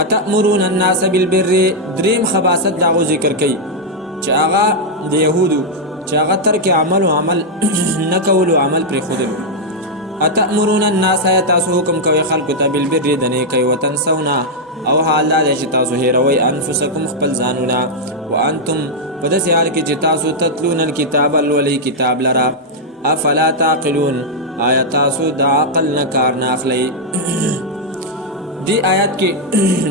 اتأمرون الناس بالبر دریم خباست داغو ذکر کوي چې هغه د یهودو چې هغه ترک عمل و عمل نکول و عمل پرې خودلو. اتأمرون الناس تاسو حکم کوي خلکو ته بالبر د نیکۍ وتنسون او حال دا چې تاسو هیروئ انفسکم خپل ځانونه وانتم په داسې حال کې چې تاسو تتلون الکتاب لولئ کتاب لره افلا تعقلون آیا تاسو د عقل نه کار نه اخلئ. دی آیات کې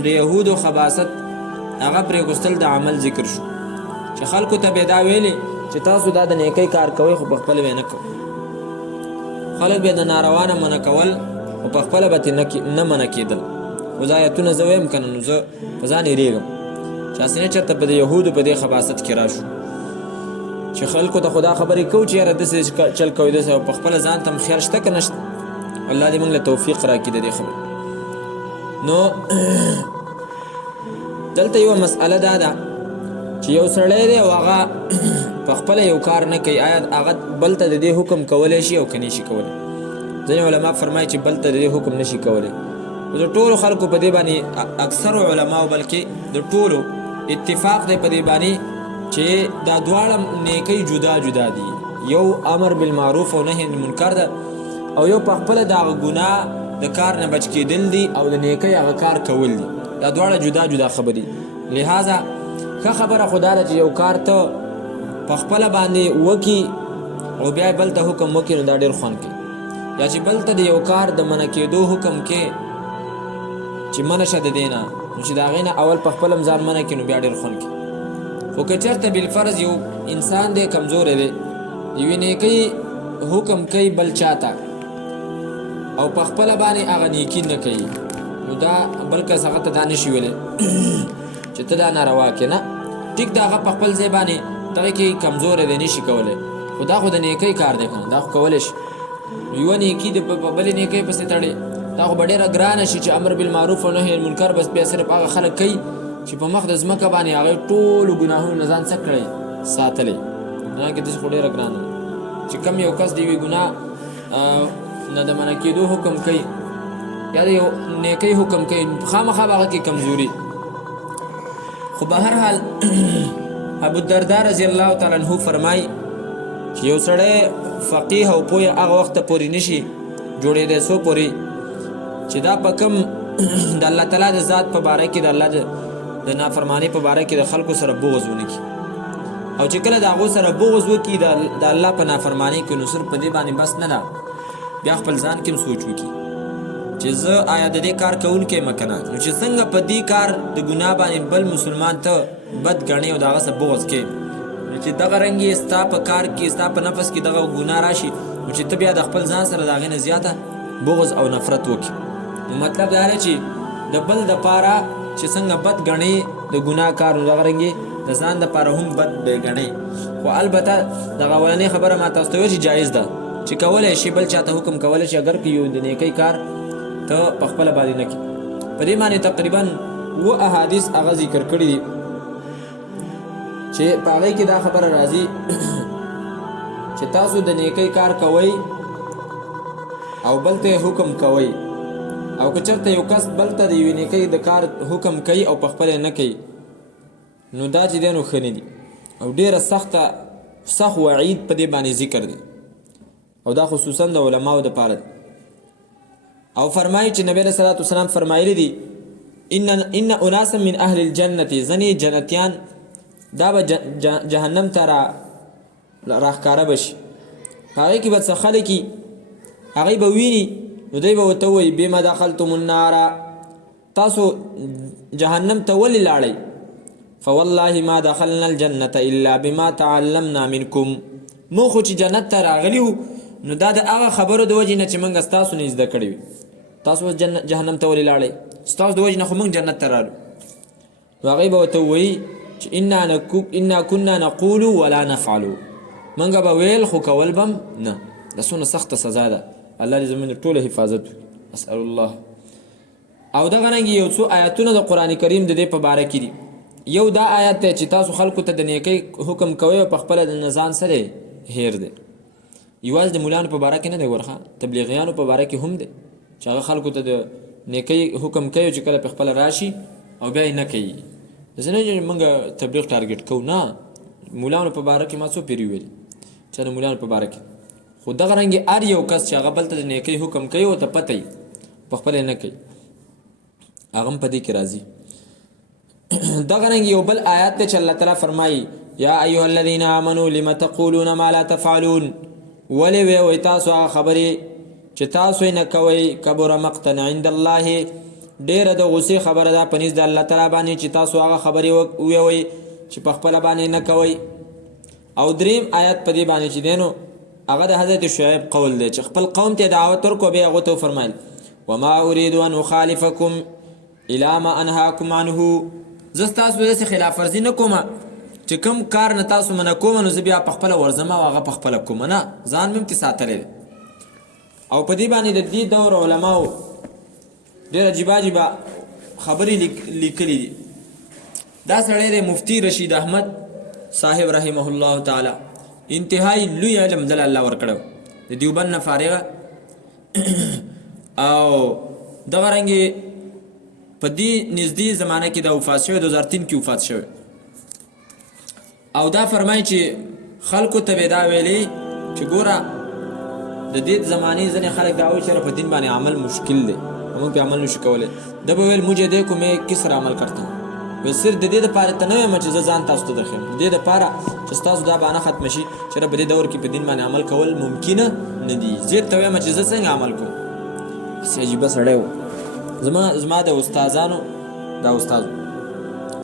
د یهودو خباست هغه پرېښودل د عمل ذکر شو چې خلکو ته به دا ویلي چې تاسو دا د نیکۍ کار کوئ خو په خپله به نه کوئ. خلک به د ناروا نه منع کول او په خپله به نه منع کېدل. اوس آیتونه زه ویم که نه نو زه په ځان یېرېږم چې هسې چېرته په د یهودو په دې خباست کې راشو چې خلکو ته خو دا خبرې کوو چې یاره داسې چل کوئ داسې او په خپله ځان ته هم خیال شته که نشته. الله دې موږ له توفیق راکړي د دې خبرې. نو دلته یوه مسئله دا ده چې یو سړی دی او هغه په خپله یو کار نه کوي آیا هغه بل ته د دې حکم کولی شي او که نشي کولی. ځینې علما فرمایي چې بل ته د دې حکم نشي کولی. د ټولو خلکو په دې باندې اکثرو علماو بلکې د ټولو اتفاق دی په دې باندې چې دا دواړه نیکۍ جدا جدا دي. یو امر بالمعروف او نهی عن المنکر ده او یو په خپله د هغه ګناه د کار نه بچ کېدل دي او د نیکۍ هغه کار کول دي. دا دواړه جدا جدا خبرې. لہذا ښه خبره خو دا ده چې یو کار ته په خپله باندې وکړي او بیا بل ته حکم وکړي نو دا ډېر خوند کوي. یا چې بل ته د یو کار د منع کېدو حکم کې چې منع شه د دې نه نو چې د هغې نه اول په خپل هم ځان منع کړي نو بیا ډېر خوند کوي. خو که چېرته بالفرض یو انسان دی کمزوری دی یوې نیکۍ حکم کوي بل چاته او په خپله باندې هغه نیکي نه کوي نو دا بل کس هغه ته دا نشي ویلی چې ته دا ناروا کې نه. ټیک د هغه په خپل ځای باندې دغه کې کمزوری دی نشي کولی خو دا خو د نیکۍ کار دی که نه دا خو کولی شي. یوه نیکي د په بلې نیکۍ پسې تړې دا خو به ډېره ګرانه شي چې امر بالمعروف او نهی عن المنکر بس بیا صرف هغه خلک کوي چې په مخ د ځمکه باندې هغې ټولو ګناهونو نه ځان څه کړی ساتلی. هغې داسې خو ډېره ګرانه ده چې کم یو کس د یوې ګناه نه د منع کېدو حکم کوي یا د یو نیکۍ حکم کوي خامخا به هغه کې کمزوري. خو به هر حال ابوالدرداء رضی الله تعالی عنه فرمایي چې یو سړی فقیه او پوه هغه وخته پورې نشي جوړېدی څو پورې چې دا په کم د الله تعالی د ذات په باره کې د الله د نافرمانۍ په باره کې د خلکو سره بغض ونه کړي او چې کله د هغو سره بغض وکړي د الله په نافرمانۍ کې نو صرف په دې باندې بس نه ده بیا خپل ځان کې هم سوچ وکړي چې زه آیا د دې کار کوونکی یم که نه. نو چې څنګه په دې کار د ګناه باندې بل مسلمان ته بد ګڼې او د هغه سره بغض کوې نو چې دغه رنګ یې ستا په کار کې ستا په نفس کې دغه ګناه راشي نو چې ته بیا د خپل ځان سره د هغې نه زیاته بغض او نفرت وکړي. نو مطلب دا دی چې د بل دپاره چې څنګه بد ګڼې د ګناه کار نو دغه رنګ د ځان دپاره هم بد به ګڼې. خو البته دغه اولنۍ خبره ما تاسو ته ویل چې جایز ده چې کولی شي بل چاته حکم کولی شي اگر که یو د نیکۍ کار ته په خپله باندې نه کړي. په دې باندې تقریبا 7 احادیث هغه ذکر کړي دي چې په هغې کې دا خبره راځي چې تاسو د نیکۍ کار کوئ او بل ته حکم کوئ او که چېرته یو کس بل ته د یوې نیکۍ د کار حکم کوي او په خپله نه کوي نو دا چې دی نو ښه نه دي او ډېره سخت وعید په دې باندې ذکر دی او دا خصوصا د علماو دپاره دی. او فرمایي چې نبی علیه صلات وسلام فرمایلی دي ان اناسا من اهل الجنة ځنې جنتیان دا به جهنم ته راښکاره به شي په هغې کې به څه خلک وي هغوی به ویني نو دوی به ورته ووایي بما دخلتم النار تاسو جهنم ته ولې لاړئ فوالله ما دخلنا الجنة الا بما تعلمنا منکم مو خو چې جنت ته راغلي وو نو دا د هغه خبرو د وجې نه چې موږ ستاسو نه زده کړي وي. تاسو جهنم ته ولې لاړئ ستاسو د وجې نه خو موږ جنت ته رالو نو هغوی به ورته ووایي چې انا كنا نقول ولا نفعلو موږ به ویل خو کول به هم نه. دا څومره سخته سزا ده. الله دې زموږ ټوله حفاظت وکړي اسأل الله. او دغه رنګ یو څو آیاتونه د قرآن کریم د دې په باره کې دي. یو دا آیات دی چې تاسو خلکو ته د نیکۍ حکم کوئ او په خپله د نظام سره هیر دی. یوازې د مولانو په باره کې نه دی ورخه تبلیغیانو په باره کې هم دی چې هغه خلکو ته د نیکۍ حکم کوي چې کله په خپله راشي او بیا یې نه کوي. داسې نه چې موږ تبلیغ ټارګېټ کوو، نه، مولانو په باره کې ما څو پیرې ویلي چې د مولانو په باره کې، خو دغه رنګې هر یو کس چې هغه بل ته د نیکۍ حکم کوي ورته پته وي، پخپله یې نه کوي، هغه هم په دې کې راځي. دغه رنګ یو بل آیات دی چې الله تعالی فرمایي یا ایها الذین آمنوا لم تقولون ما لا تفعلون، ولې وایئ تاسو هغه خبرې چې تاسو یې نه کوئ، کبر مقتا عند الله، ډېره د غصې خبره ده په نزد د الله تعالی باندې چې تاسو هغه خبرې ووایئ چې په خپله باندې نه کوئ. او دریم آیات په دې باندې چې دی نو هغه د حضرت شعیب قول دی چې خپل قوم ته دعوت ورکړو، بیا هغو ته وفرمیل وما اريد ان اخالفکم الى ما انهاکم عنه، زه ستاسو داسې خلاف ورزي نه کومه چې کوم کار نه تاسو منع کومه نو زه بیا پخپله ورځم او هغه پخپله کومه، نه، ځان مې هم ترې ساتلی دی. او په دې باندې د دې دور علماو ډېر عجیبه عجیبه خبرې لیکلي دي. دا سړی دی مفتی رشید احمد صاحب رحمه الله تعالی، انتهایی لوی علم دل الله ورکړی، د دیوبند نه فارغه او دغه رنګې په دې نږدې زمانه کې دا وفات شوی، 2003 کې وفات شوی. او دا فرمایي چې خلکو ته به دا ویلي چې ګوره د دې زمانې ځینې خلک دا وایي چې په دین باندې عمل مشکل دی، موږ پې عمل نشو کولی. ده به ویل مجھے دیکھو میں کس سره عمل کرتا ہوں، ویل صرف د دې دپاره ته نه وایم چې زه ځان تاسو ته درښیم، د دې دپاره چې ستاسو دا بهانه ختمه شي چې په دې دور کې په دین باندې عمل کول ممکنه نه دي. زه ته وایم چې زه څنګه عمل کوم. هسې عجیبه سړی و. زما د استادانو دا استاد